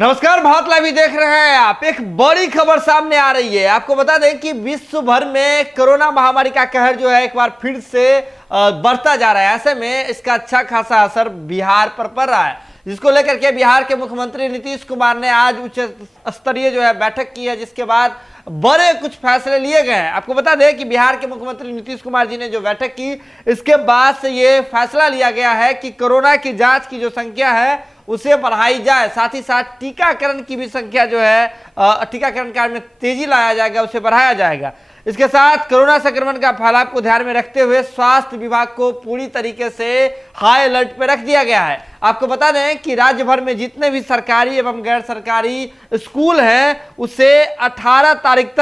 नमस्कार, भारत लाइव देख रहे हैं आप। एक बड़ी खबर सामने आ रही है। आपको बता दें कि विश्व भर में कोरोना महामारी का कहर जो है एक बार फिर से बढ़ता जा रहा है। ऐसे में इसका अच्छा खासा असर बिहार पर पड़ रहा है, जिसको लेकर के बिहार के मुख्यमंत्री नीतीश कुमार ने आज उच्च स्तरीय जो है बैठक की है, जिसके बाद बड़े कुछ फैसले लिए गए हैं। आपको बता दें कि बिहार के मुख्यमंत्री नीतीश कुमार जी ने जो बैठक की, इसके बाद से ये फैसला लिया गया है कि कोरोना की जांच की जो संख्या है उसे बढ़ाई जाए, साथ ही साथ टीकाकरण की भी संख्या जो है टीकाकरण कार्य में तेजी लाया जाएगा, उसे बढ़ाया जाएगा। इसके साथ कोरोना संक्रमण का फैलाव को ध्यान में रखते हुए स्वास्थ्य विभाग को पूरी तरीके से हाई अलर्ट पर रख दिया गया है। आपको बता दें कि राज्य भर में जितने भी सरकारी एवं गैर सरकारी स्कूल हैं उसे 18 तारीख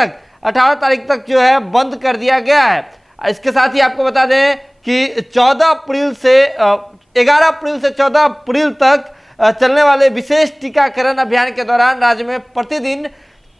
तक जो है बंद कर दिया गया है। इसके साथ ही आपको बता दें कि 11 अप्रैल से 14 अप्रैल तक चलने वाले विशेष टीकाकरण अभियान के दौरान राज्य में प्रतिदिन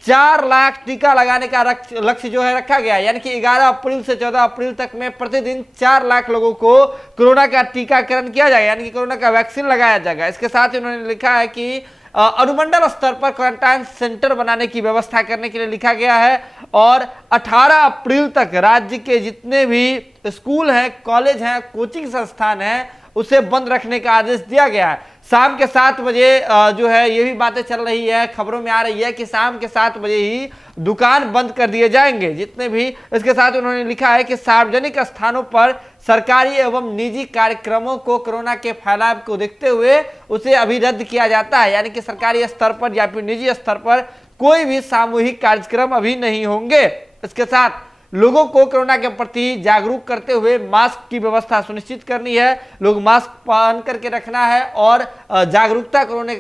4 लाख टीका लगाने का लक्ष्य जो है रखा गया है। यानी कि 11 अप्रैल से 14 अप्रैल तक में प्रतिदिन 4 लाख लोगों को कोरोना का टीकाकरण किया जाएगा, यानी कि कोरोना का वैक्सीन लगाया जाएगा। इसके साथ ही उन्होंने लिखा है कि अनुमंडल स्तर पर क्वारंटाइन सेंटर बनाने की व्यवस्था करने के लिए लिखा गया है और 18 अप्रैल तक राज्य के जितने भी स्कूल हैं, कॉलेज हैं, कोचिंग संस्थान हैं, उसे बंद रखने का आदेश दिया गया है। शाम के 7 बजे जो है ये भी बातें चल रही है, खबरों में आ रही है कि शाम के 7 बजे ही दुकान बंद कर दिए जाएंगे जितने भी। इसके साथ उन्होंने लिखा है कि सार्वजनिक स्थानों पर सरकारी एवं निजी कार्यक्रमों को कोरोना के फैलाव को देखते हुए उसे अभी रद्द किया जाता है, यानी कि सरकारी स्तर पर या फिर निजी स्तर पर कोई भी सामूहिक कार्यक्रम अभी नहीं होंगे। इसके साथ लोगों को कोरोना के प्रति जागरूक करते हुए मास्क की व्यवस्था सुनिश्चित करनी है, लोग मास्क पहन करके रखना है और जागरूकता कोरोना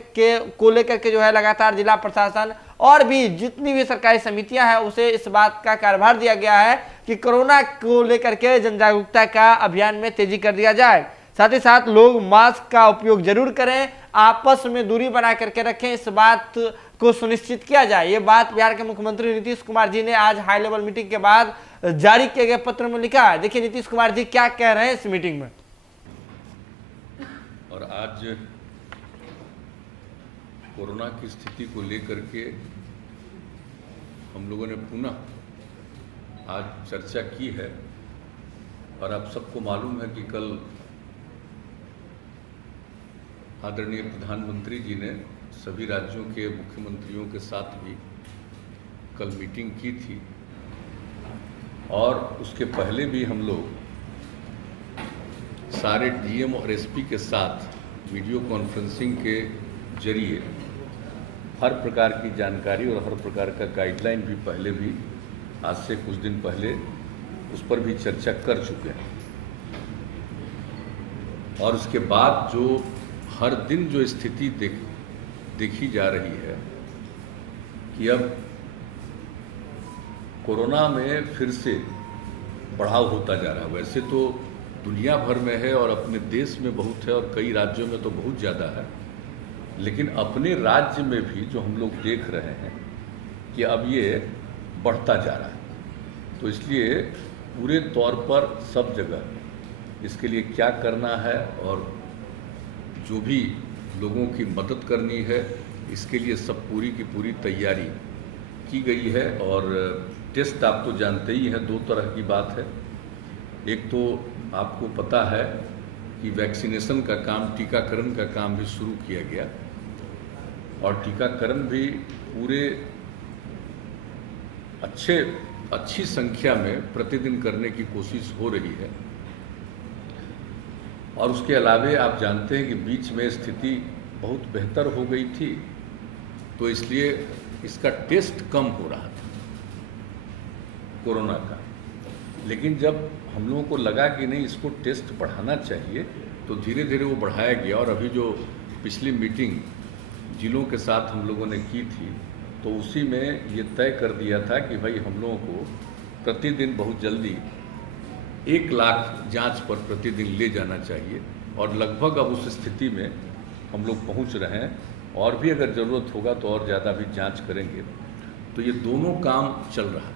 को लेकर के जो है लगातार जिला प्रशासन और भी जितनी भी सरकारी समितियां हैं उसे इस बात का कार्यभार दिया गया है कि कोरोना को लेकर के जन जागरूकता का अभियान में तेजी कर दिया जाए। साथ ही साथ लोग मास्क का उपयोग जरूर करें, आपस में दूरी बना करके रखें, इस बात को सुनिश्चित किया जाए। ये बात बिहार के मुख्यमंत्री नीतीश कुमार जी ने आज हाई लेवल मीटिंग के बाद जारी किए गए पत्र में लिखा है। देखिए नीतीश कुमार जी क्या कह रहे हैं इस मीटिंग में। और आज कोरोना की स्थिति को लेकर के हम लोगों ने पुनः आज चर्चा की है और आप सबको मालूम है कि कल आदरणीय प्रधानमंत्री जी ने सभी राज्यों के मुख्यमंत्रियों के साथ भी कल मीटिंग की थी और उसके पहले भी हम लोग सारे डीएम और एसपी के साथ वीडियो कॉन्फ्रेंसिंग के जरिए हर प्रकार की जानकारी और हर प्रकार का गाइडलाइन भी पहले भी आज से कुछ दिन पहले उस पर भी चर्चा कर चुके हैं। और उसके बाद जो हर दिन जो स्थिति देखी जा रही है कि अब कोरोना में फिर से बढ़ाव होता जा रहा है। वैसे तो दुनिया भर में है और अपने देश में बहुत है और कई राज्यों में तो बहुत ज़्यादा है, लेकिन अपने राज्य में भी जो हम लोग देख रहे हैं कि अब ये बढ़ता जा रहा है। तो इसलिए पूरे तौर पर सब जगह इसके लिए क्या करना है और जो भी लोगों की मदद करनी है इसके लिए सब पूरी की पूरी तैयारी की गई है। और टेस्ट आप तो जानते ही हैं, 2 तरह की बात है। एक तो आपको पता है कि वैक्सीनेशन का काम, टीकाकरण का काम भी शुरू किया गया और टीकाकरण भी पूरे अच्छी संख्या में प्रतिदिन करने की कोशिश हो रही है। और उसके अलावे आप जानते हैं कि बीच में स्थिति बहुत बेहतर हो गई थी, तो इसलिए इसका टेस्ट कम हो रहा था कोरोना का। लेकिन जब हम लोगों को लगा कि नहीं, इसको टेस्ट बढ़ाना चाहिए, तो धीरे धीरे वो बढ़ाया गया। और अभी जो पिछली मीटिंग जिलों के साथ हम लोगों ने की थी, तो उसी में ये तय कर दिया था कि भाई हम लोगों को प्रतिदिन बहुत जल्दी 1 लाख जांच पर प्रतिदिन ले जाना चाहिए। और लगभग अब उस स्थिति में हम लोग पहुंच रहे हैं और भी अगर ज़रूरत होगा तो और ज़्यादा भी जांच करेंगे। तो ये दोनों काम चल रहा है,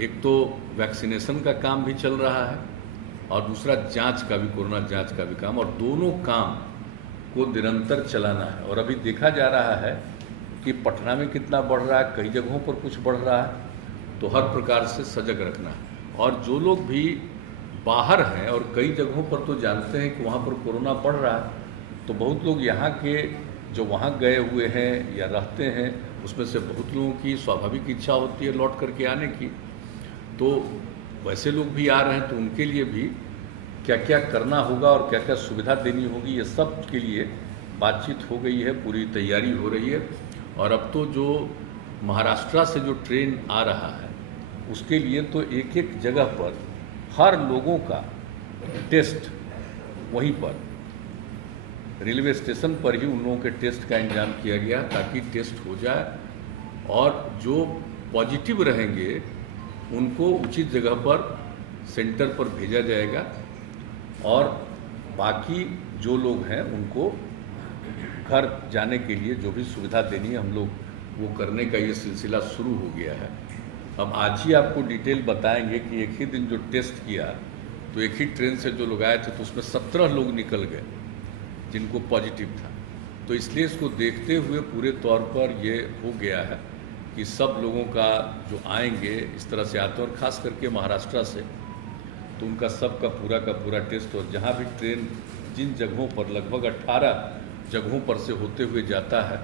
एक तो वैक्सीनेशन का काम भी चल रहा है और दूसरा जांच का भी, कोरोना जांच का भी काम, और दोनों काम को निरंतर चलाना है। और अभी देखा जा रहा है कि पटना में कितना बढ़ रहा है, कई जगहों पर कुछ बढ़ रहा है, तो हर प्रकार से सजग रखना है। और जो लोग भी बाहर हैं और कई जगहों पर तो जानते हैं कि वहाँ पर कोरोना बढ़ रहा है, तो बहुत लोग यहाँ के जो वहाँ गए हुए हैं या रहते हैं, उसमें से बहुत लोगों की स्वाभाविक इच्छा होती है लौट करके आने की, तो वैसे लोग भी आ रहे हैं, तो उनके लिए भी क्या क्या करना होगा और क्या क्या सुविधा देनी होगी, ये सब के लिए बातचीत हो गई है, पूरी तैयारी हो रही है। और अब तो जो महाराष्ट्र से जो ट्रेन आ रहा है, उसके लिए तो एक एक जगह पर हर लोगों का टेस्ट वहीं पर रेलवे स्टेशन पर ही उन लोगों के टेस्ट का इंतजाम किया गया, ताकि टेस्ट हो जाए और जो पॉजिटिव रहेंगे उनको उचित जगह पर सेंटर पर भेजा जाएगा, और बाकी जो लोग हैं उनको घर जाने के लिए जो भी सुविधा देनी है हम लोग वो करने का ये सिलसिला शुरू हो गया है। अब आज ही आपको डिटेल बताएंगे कि एक ही दिन जो टेस्ट किया, तो एक ही ट्रेन से जो लोग आए थे तो उसमें 17 लोग निकल गए जिनको पॉजिटिव था। तो इसलिए इसको देखते हुए पूरे तौर पर ये हो गया है कि सब लोगों का जो आएंगे इस तरह से आते हैं, और ख़ास करके महाराष्ट्र से, तो उनका सब का पूरा टेस्ट। और जहाँ भी ट्रेन जिन जगहों पर लगभग 18 जगहों पर से होते हुए जाता है,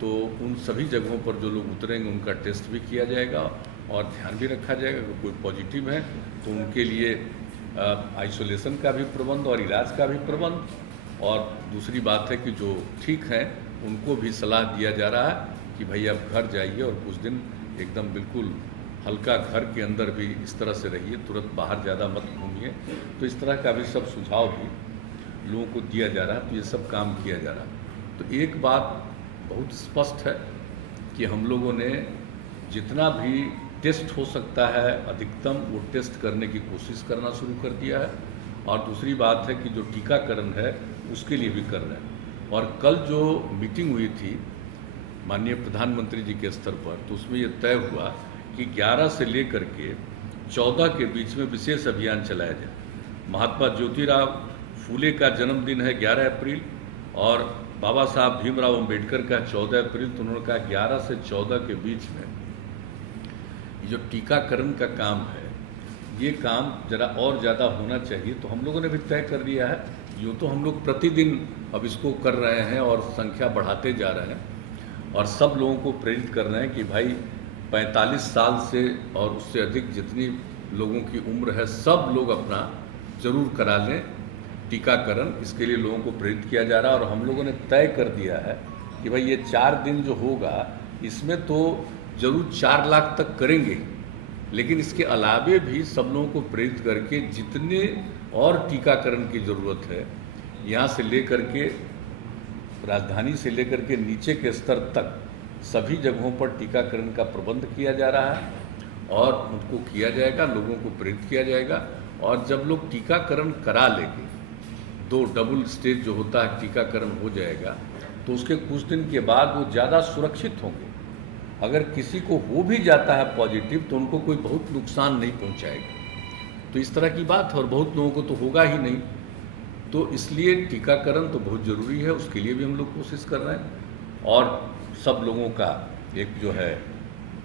तो उन सभी जगहों पर जो लोग उतरेंगे उनका टेस्ट भी किया जाएगा और ध्यान भी रखा जाएगा कि कोई पॉजिटिव है तो उनके लिए आइसोलेशन का भी प्रबंध और इलाज का भी प्रबंध। और दूसरी बात है कि जो ठीक हैं उनको भी सलाह दिया जा रहा है कि भाई आप घर जाइए और कुछ दिन एकदम बिल्कुल हल्का घर के अंदर भी इस तरह से रहिए, तुरंत बाहर ज़्यादा मत घूमिए। तो इस तरह का भी सब सुझाव भी लोगों को दिया जा रहा है, तो ये सब काम किया जा रहा है। तो एक बात बहुत स्पष्ट है कि हम लोगों ने जितना भी टेस्ट हो सकता है अधिकतम वो टेस्ट करने की कोशिश करना शुरू कर दिया है। और दूसरी बात है कि जो टीकाकरण है उसके लिए भी कर रहे हैं। और कल जो मीटिंग हुई थी माननीय प्रधानमंत्री जी के स्तर पर, तो उसमें ये तय हुआ कि 11 से लेकर के 14 के बीच में विशेष अभियान चलाया जाए। महात्मा ज्योतिराव फूले का जन्मदिन है 11 अप्रैल और बाबा साहब भीमराव अम्बेडकर का 14 अप्रैल, तो उन्होंने कहा 11 से 14 के बीच में जो टीकाकरण का काम है ये काम जरा और ज़्यादा होना चाहिए। तो हम लोगों ने भी तय कर लिया है, यूँ तो हम लोग प्रतिदिन अब इसको कर रहे हैं और संख्या बढ़ाते जा रहे हैं और सब लोगों को प्रेरित कर रहे हैं कि भाई 45 साल से और उससे अधिक जितनी लोगों की उम्र है सब लोग अपना ज़रूर करा लें टीकाकरण। इसके लिए लोगों को प्रेरित किया जा रहा है। और हम लोगों ने तय कर दिया है कि भाई ये 4 दिन जो होगा इसमें तो ज़रूर 4 लाख तक करेंगे, लेकिन इसके अलावे भी सब लोगों को प्रेरित करके जितने और टीकाकरण की ज़रूरत है, यहाँ से लेकर के राजधानी से लेकर के नीचे के स्तर तक सभी जगहों पर टीकाकरण का प्रबंध किया जा रहा है और उनको किया जाएगा, लोगों को प्रेरित किया जाएगा। और जब लोग टीकाकरण करा लेंगे, 2 डबल स्टेज जो होता है टीकाकरण हो जाएगा, तो उसके कुछ दिन के बाद वो ज़्यादा सुरक्षित होंगे। अगर किसी को हो भी जाता है पॉजिटिव तो उनको कोई बहुत नुकसान नहीं पहुंचाएगा। तो इस तरह की बात है और बहुत लोगों को तो होगा ही नहीं। तो इसलिए टीकाकरण तो बहुत ज़रूरी है, उसके लिए भी हम लोग कोशिश कर रहे हैं। और सब लोगों का एक जो है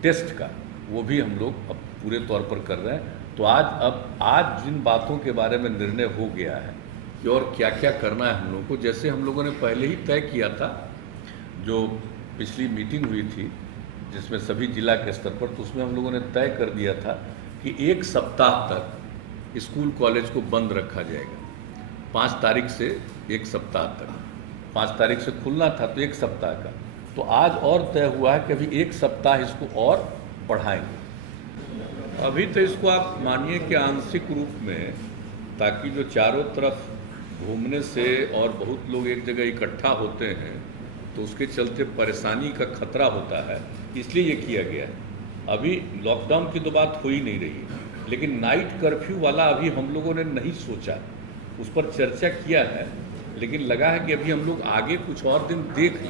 टेस्ट का वो भी हम लोग अब पूरे तौर पर कर रहे हैं। तो आज जिन बातों के बारे में निर्णय हो गया है कि और क्या क्या करना है हम लोगों को, जैसे हम लोगों ने पहले ही तय किया था, जो पिछली मीटिंग हुई थी जिसमें सभी जिला के स्तर पर, तो उसमें हम लोगों ने तय कर दिया था कि 1 सप्ताह तक स्कूल कॉलेज को बंद रखा जाएगा। 5 तारीख से 1 सप्ताह तक, 5 तारीख से खुलना था तो 1 सप्ताह का, तो आज और तय हुआ है कि अभी 1 सप्ताह इसको और बढ़ाएंगे। अभी तो इसको आप मानिए कि आंशिक रूप में, ताकि जो चारों तरफ घूमने से और बहुत लोग एक जगह इकट्ठा होते हैं तो उसके चलते परेशानी का खतरा होता है, इसलिए ये किया गया है। अभी लॉकडाउन की तो बात हो ही नहीं रही है, लेकिन नाइट कर्फ्यू वाला अभी हम लोगों ने नहीं सोचा, उस पर चर्चा किया है, लेकिन लगा है कि अभी हम लोग आगे कुछ और दिन देख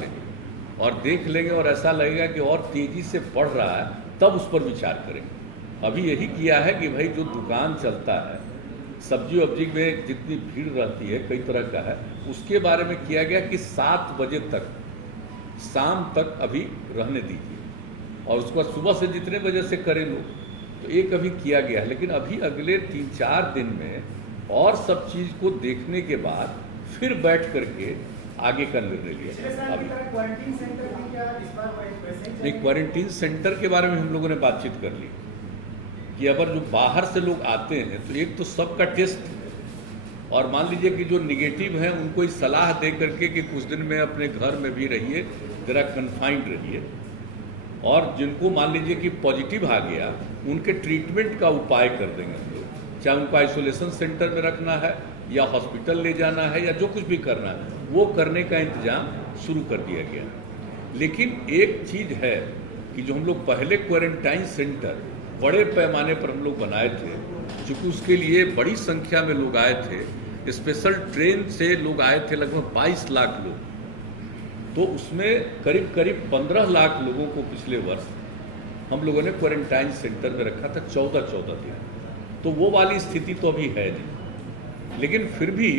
लेंगे और ऐसा लगेगा कि और तेज़ी से बढ़ रहा है तब उस पर विचार करेंगे। अभी यही किया है कि भाई जो दुकान चलता है, सब्जी वब्जी में जितनी भीड़ रहती है कई तरह का है, उसके बारे में किया गया कि 7 बजे तक शाम तक अभी रहने दीजिए और उसके बाद सुबह से जितने बजे से करें लोग, तो एक अभी किया गया है। लेकिन अभी अगले 3-4 दिन में और सब चीज़ को देखने के बाद फिर बैठ करके आगे का निर्णय लिया। अभी क्वारंटीन सेंटर भी क्या इस बार वैसे ही नहीं, क्वारंटीन सेंटर के बारे में हम लोगों ने बातचीत कर ली कि अगर जो बाहर से लोग आते हैं तो एक तो सबका टेस्ट, और मान लीजिए कि जो निगेटिव हैं उनको ही सलाह दे करके कि कुछ दिन में अपने घर में भी रहिए, जरा कन्फाइंड रहिए, और जिनको मान लीजिए कि पॉजिटिव आ गया उनके ट्रीटमेंट का उपाय कर देंगे हम लोग, चाहे उनको आइसोलेशन सेंटर में रखना है या हॉस्पिटल ले जाना है या जो कुछ भी करना है वो करने का इंतजाम शुरू कर दिया गया। लेकिन एक चीज़ है कि जो हम लोग पहले क्वारंटाइन सेंटर बड़े पैमाने पर हम लोग बनाए थे, चूँकि उसके लिए बड़ी संख्या में लोग आए थे, स्पेशल ट्रेन से लोग आए थे लगभग 22 लाख लोग, तो उसमें करीब करीब 15 लाख लोगों को पिछले वर्ष हम लोगों ने क्वारंटाइन सेंटर में रखा था 14-14 दिन। तो वो वाली स्थिति तो अभी है नहीं, लेकिन फिर भी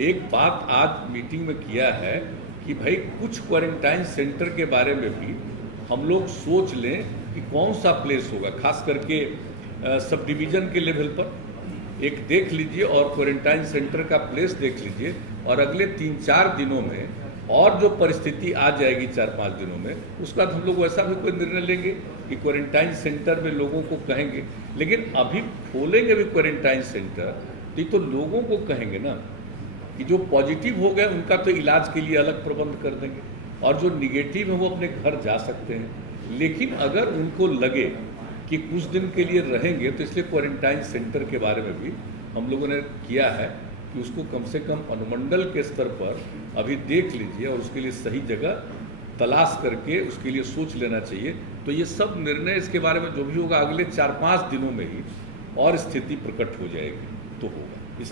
एक बात आज मीटिंग में किया है कि भाई कुछ क्वारंटाइन सेंटर के बारे में भी हम लोग सोच लें कि कौन सा प्लेस होगा, खास करके सब डिवीज़न के लेवल पर एक देख लीजिए और क्वारंटाइन सेंटर का प्लेस देख लीजिए, और अगले 3-4 दिनों में और जो परिस्थिति आ जाएगी 4-5 दिनों में, उसका हम लोग वैसा भी कोई निर्णय लेंगे कि क्वारंटाइन सेंटर में लोगों को कहेंगे। लेकिन अभी खोलेंगे भी क्वारंटाइन सेंटर तो लोगों को कहेंगे ना कि जो पॉजिटिव हो गए उनका तो इलाज के लिए अलग प्रबंध कर देंगे, और जो निगेटिव है वो अपने घर जा सकते हैं। लेकिन अगर उनको लगे कि कुछ दिन के लिए रहेंगे, तो इसलिए क्वारंटाइन सेंटर के बारे में भी हम लोगों ने किया है कि उसको कम से कम अनुमंडल के स्तर पर अभी देख लीजिए और उसके लिए सही जगह तलाश करके उसके लिए सोच लेना चाहिए। तो ये सब निर्णय इसके बारे में जो भी होगा अगले 4-5 दिनों में ही और स्थिति प्रकट हो जाएगी तो होगा। एक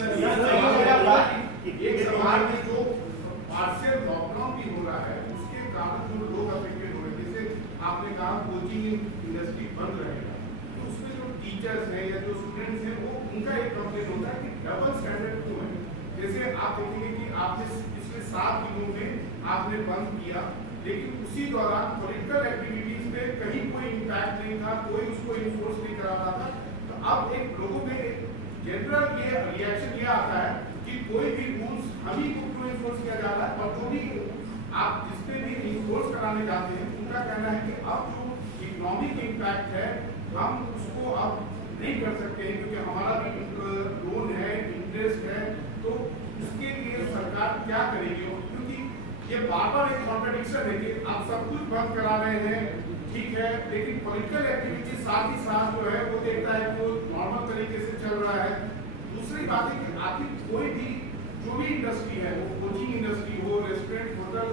समाज में जो पार्शियल लॉकडाउन भी हो रहा है उसके कारण जो लोग अफेक्टेड हो रहे हैं, जैसे आपने कहा कोचिंग इंडस्ट्री बंद रहेगा, तो उसमें जो टीचर्स हैं या जो स्टूडेंट्स हैं वो उनका एक कंप्लेन होता है कि डबल स्टैंडर्ड क्यों है। जैसे आप देखेंगे कि आपने पिछले 7 दिनों में आपने बंद किया, लेकिन उसी दौरान पॉलिटिकल एक्टिविटीज में कहीं कोई इम्पैक्ट नहीं था, कोई उसको इन्फोर्स नहीं करा रहा था। तो अब एक लोगों में जनरल ये रिएक्शन ये आता है कि कोई भी रूल्स हम ही को क्यों इन्फोर्स किया जा रहा है, और जो भी आप जिसपे भी इन्फोर्स कराने जाते हैं उनका कहना है कि अब जो इकोनॉमिक इम्पैक्ट है हम उसको अब नहीं कर सकते हैं क्योंकि हमारा भी लोन है, इंटरेस्ट है, तो उसके लिए सरकार क्या करेगी। क्योंकि ये बार-बार एक कॉन्ट्रडिक्शन है कि आप सब कुछ बंद करा रहे हैं, ठीक है, लेकिन पॉलिटिकल एक्टिविटी साथ ही साथ जो है वो देखता है वो नॉर्मल तरीके से चल रहा है। दूसरी बात है कि आखिर कोई भी जो भी इंडस्ट्री है, वो कोचिंग इंडस्ट्री हो, रेस्टोरेंट, होटल,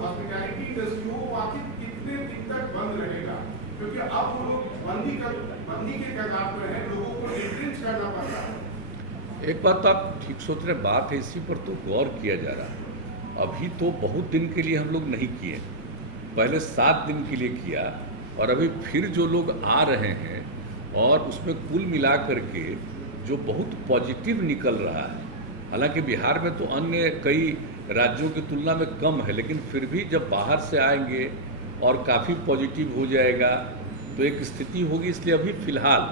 हॉस्पिटैलिटी इंडस्ट्री हो, वो आखिर कितने दिन तक बंद रहेगा, क्योंकि अब वो लोग बंदी के कगार पर हैं, लोगों को रिट्रेंच करना पड़ रहा है। एक बात आप ठीक सोच रहे, बात है इसी पर तो गौर किया जा रहा है। अभी तो बहुत दिन के लिए हम लोग नहीं किए, पहले 7 दिन के लिए किया, और अभी फिर जो लोग आ रहे हैं और उसमें कुल मिला करके जो बहुत पॉजिटिव निकल रहा है, हालांकि बिहार में तो अन्य कई राज्यों की तुलना में कम है, लेकिन फिर भी जब बाहर से आएंगे और काफ़ी पॉजिटिव हो जाएगा तो एक स्थिति होगी। इसलिए अभी फ़िलहाल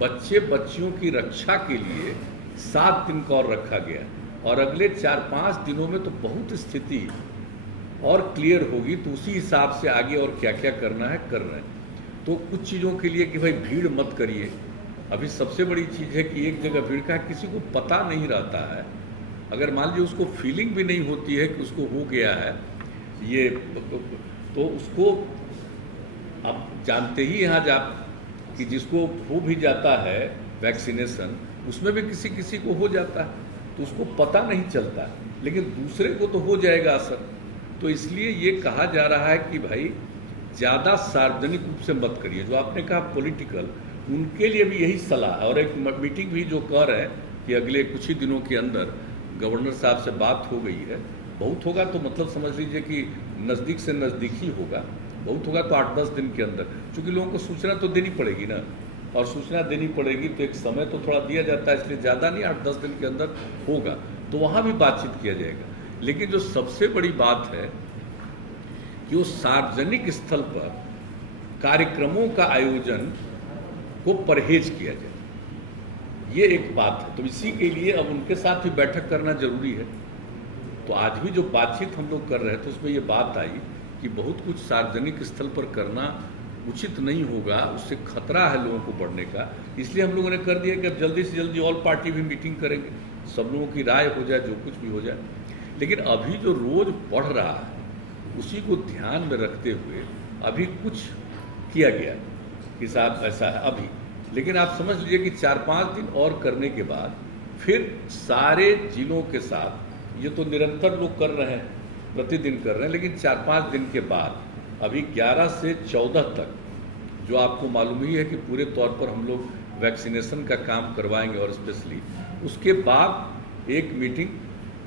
बच्चियों की रक्षा के लिए 7 दिन का और रखा गया, और अगले 4-5 दिनों में तो बहुत स्थिति और क्लियर होगी, तो उसी हिसाब से आगे और क्या क्या करना है कर रहे हैं। तो कुछ चीज़ों के लिए कि भाई भीड़ मत करिए, अभी सबसे बड़ी चीज़ है कि एक जगह भीड़ का किसी को पता नहीं रहता है, अगर मान लीजिए उसको फीलिंग भी नहीं होती है कि उसको हो गया है ये, तो उसको आप जानते ही यहाँ जा कि जिसको हो भी जाता है वैक्सीनेशन, उसमें भी किसी किसी को हो जाता है तो उसको पता नहीं चलता, लेकिन दूसरे को तो हो जाएगा असर। तो इसलिए ये कहा जा रहा है कि भाई ज़्यादा सार्वजनिक रूप से मत करिए। जो आपने कहा पॉलिटिकल, उनके लिए भी यही सलाह है, और एक मीटिंग भी जो कह रहे हैं कि अगले कुछ ही दिनों के अंदर गवर्नर साहब से बात हो गई है। बहुत होगा तो मतलब समझ लीजिए कि नज़दीक से नज़दीक ही होगा, बहुत होगा तो 8-10 दिन के अंदर, क्योंकि लोगों को सूचना तो देनी पड़ेगी ना और सूचना देनी पड़ेगी, तो एक समय तो थोड़ा दिया जाता है, इसलिए ज़्यादा नहीं, 8-10 दिन के अंदर होगा, तो वहाँ भी बातचीत किया जाएगा। लेकिन जो सबसे बड़ी बात है कि वो सार्वजनिक स्थल पर कार्यक्रमों का आयोजन को परहेज किया जाए, ये एक बात है। तो इसी के लिए अब उनके साथ भी बैठक करना जरूरी है। तो आज भी जो बातचीत हम लोग कर रहे थे उसमें ये बात आई कि बहुत कुछ सार्वजनिक स्थल पर करना उचित नहीं होगा, उससे खतरा है लोगों को बढ़ने का। इसलिए हम लोगों ने कर दिया कि अब जल्दी से जल्दी ऑल पार्टी भी मीटिंग करेंगे, सब लोगों की राय हो जाए, जो कुछ भी हो जाए। लेकिन अभी जो रोज बढ़ रहा है उसी को ध्यान में रखते हुए अभी कुछ किया गया कि साहब ऐसा है अभी। लेकिन आप समझ लीजिए कि 4-5 दिन और करने के बाद फिर सारे जिलों के साथ, ये तो निरंतर लोग कर रहे हैं, प्रतिदिन कर रहे हैं, लेकिन 4-5 दिन के बाद अभी 11 से 14 तक जो आपको मालूम ही है कि पूरे तौर पर हम लोग वैक्सीनेशन का काम करवाएंगे, और स्पेशली उसके बाद एक मीटिंग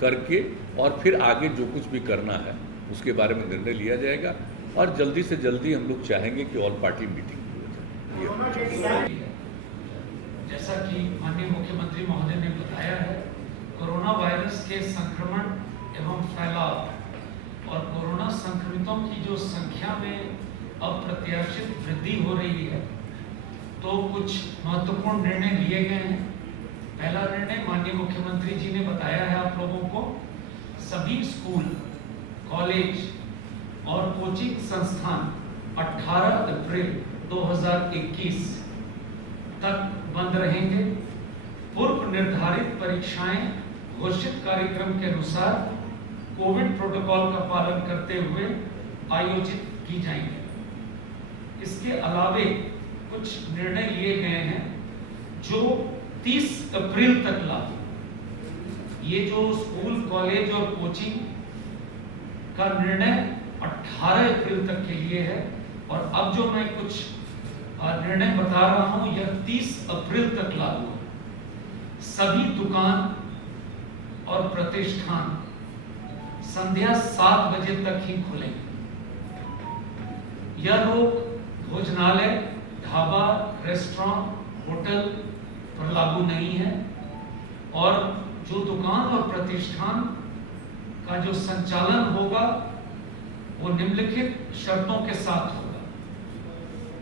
करके और फिर आगे जो कुछ भी करना है उसके बारे में निर्णय लिया जाएगा। और जल्दी से जल्दी हम लोग चाहेंगे कि ऑल पार्टी मीटिंग हो जाए। जैसा कि माननीय मुख्यमंत्री महोदय ने बताया है, कोरोना वायरस के संक्रमण एवं फैलाव और कोरोना संक्रमितों की जो संख्या में अप्रत्याशित वृद्धि हो रही है, तो कुछ महत्वपूर्ण निर्णय लिए गए हैं। पहला निर्णय माननीय मुख्यमंत्री जी ने बताया है आप लोगों को, सभी स्कूल, कॉलेज और कोचिंग संस्थान 18 अप्रैल 2021 तक बंद रहेंगे। पूर्व निर्धारित परीक्षाएं घोषित कार्यक्रम के अनुसार कोविड प्रोटोकॉल का पालन करते हुए आयोजित की जाएंगी। इसके अलावे कुछ निर्णय लिए गए हैं जो 30 अप्रैल तक लागू। ये जो स्कूल, कॉलेज और कोचिंग का निर्णय 18 अप्रैल तक के लिए है, और अब जो मैं कुछ निर्णय बता रहा हूं यह 30 अप्रैल तक लागू है। सभी दुकान और प्रतिष्ठान संध्या 7 बजे तक ही खुलेंगे। यह रोक भोजनालय, ढाबा, रेस्टोरेंट, होटल पर लागू नहीं है, और जो दुकान और प्रतिष्ठान का जो संचालन होगा वो निम्नलिखित शर्तों के साथ होगा।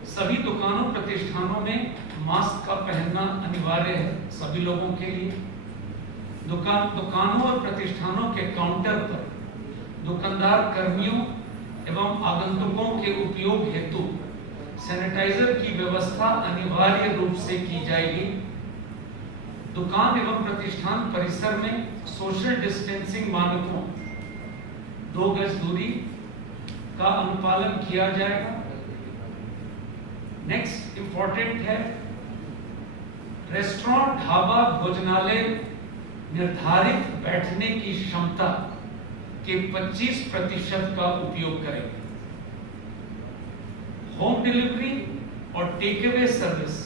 सभी दुकानों, प्रतिष्ठानों में मास्क का पहनना अनिवार्य है सभी लोगों के लिए। दुकानों और प्रतिष्ठानों के काउंटर पर दुकानदार कर्मियों एवं आगंतुकों के उपयोग हेतु सैनिटाइजर की व्यवस्था अनिवार्य रूप से की जाएगी। दुकान एवं प्रतिष्ठान परिसर में सोशल डिस्टेंसिंग मानकों 2 गज दूरी का अनुपालन किया जाएगा। नेक्स्ट इंपॉर्टेंट है, रेस्टोरेंट, ढाबा, भोजनालय निर्धारित बैठने की क्षमता के 25% का उपयोग करेंगे। होम डिलीवरी और टेक अवे सर्विस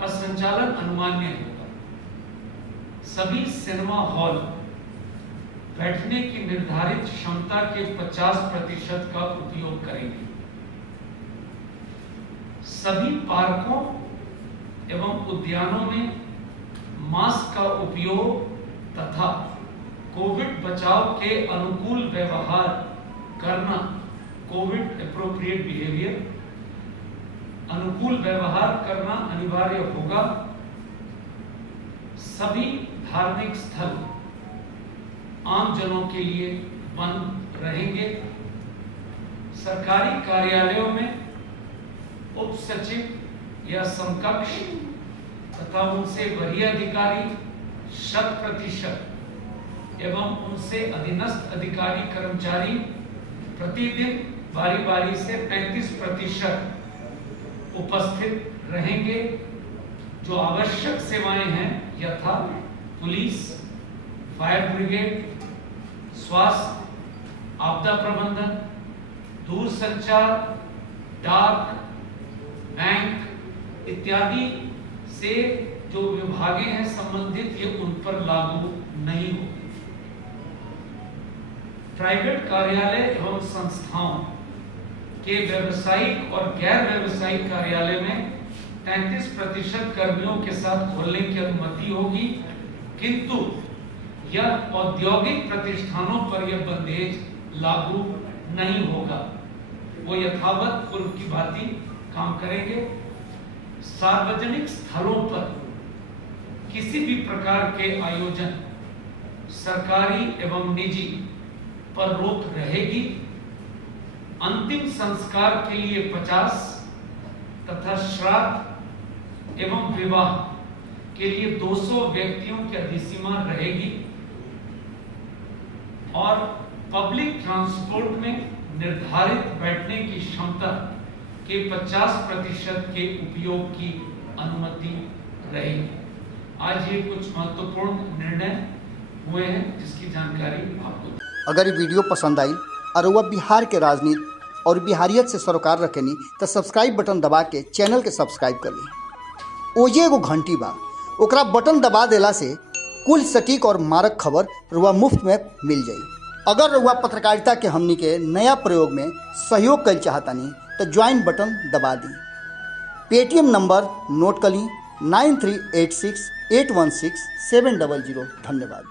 का संचालन अनुमान्य होगा। सभी सिनेमा हॉल बैठने की निर्धारित क्षमता के 50% का उपयोग करेंगे। सभी पार्कों एवं उद्यानों में मास्क का उपयोग तथा कोविड बचाव के अनुकूल व्यवहार करना, कोविड एप्रोप्रिएट बिहेवियर, अनुकूल व्यवहार करना अनिवार्य होगा। सभी धार्मिक स्थल आम जनों के लिए बंद रहेंगे। सरकारी कार्यालयों में उप सचिव या समकक्ष तथा उनसे वरीय अधिकारी 100% एवं उनसे अधीनस्थ अधिकारी कर्मचारी प्रतिदिन बारी बारी से 35% उपस्थित रहेंगे। जो आवश्यक सेवाएं हैं यथा पुलिस, फायर ब्रिगेड, स्वास्थ्य, आपदा प्रबंधन, दूरसंचार, डाक, बैंक इत्यादि से जो विभागें हैं संबंधित, ये उन पर लागू नहीं होगी। प्राइवेट कार्यालय एवं संस्थाओं के व्यावसायिक और गैर व्यावसायिक कार्यालय में 33% कर्मियों के साथ खोलने की अनुमति होगी, किंतु यह औद्योगिक प्रतिष्ठानों पर यह बंदेज लागू नहीं होगा। वो यथावत पूर्व की भांति काम करेंगे। सार्वजनिक स्थलों पर किसी भी प्रकार के आयोजन, सरकारी एवं निजी, पर रोक रहेगी। अंतिम संस्कार के लिए 50 तथा श्राद्ध एवं विवाह के लिए 200 व्यक्तियों की अधिसीमा रहेगी और पब्लिक ट्रांसपोर्ट में निर्धारित बैठने की क्षमता के 50% के उपयोग की अनुमति रहेगी। आज ये कुछ महत्वपूर्ण निर्णय हुए हैं जिसकी जानकारी आपको। अगर ये वीडियो पसंद आई और वह बिहार के राजनीति और बिहारियत से सरोकार रखेनी तो सब्सक्राइब बटन दबा के चैनल के सब्सक्राइब कर ली। ओजे एगो घंटी बा, ओकरा बटन दबा देला से कुल सटीक और मारक खबर रुआ मुफ्त में मिल जाई। अगर रुआ पत्रकारिता के हमनी के नया प्रयोग में सहयोग कर चाहतानी तो ज्वाइन बटन दबा दी। पेटीएम नंबर नोट कर ली 9386816700। धन्यवाद।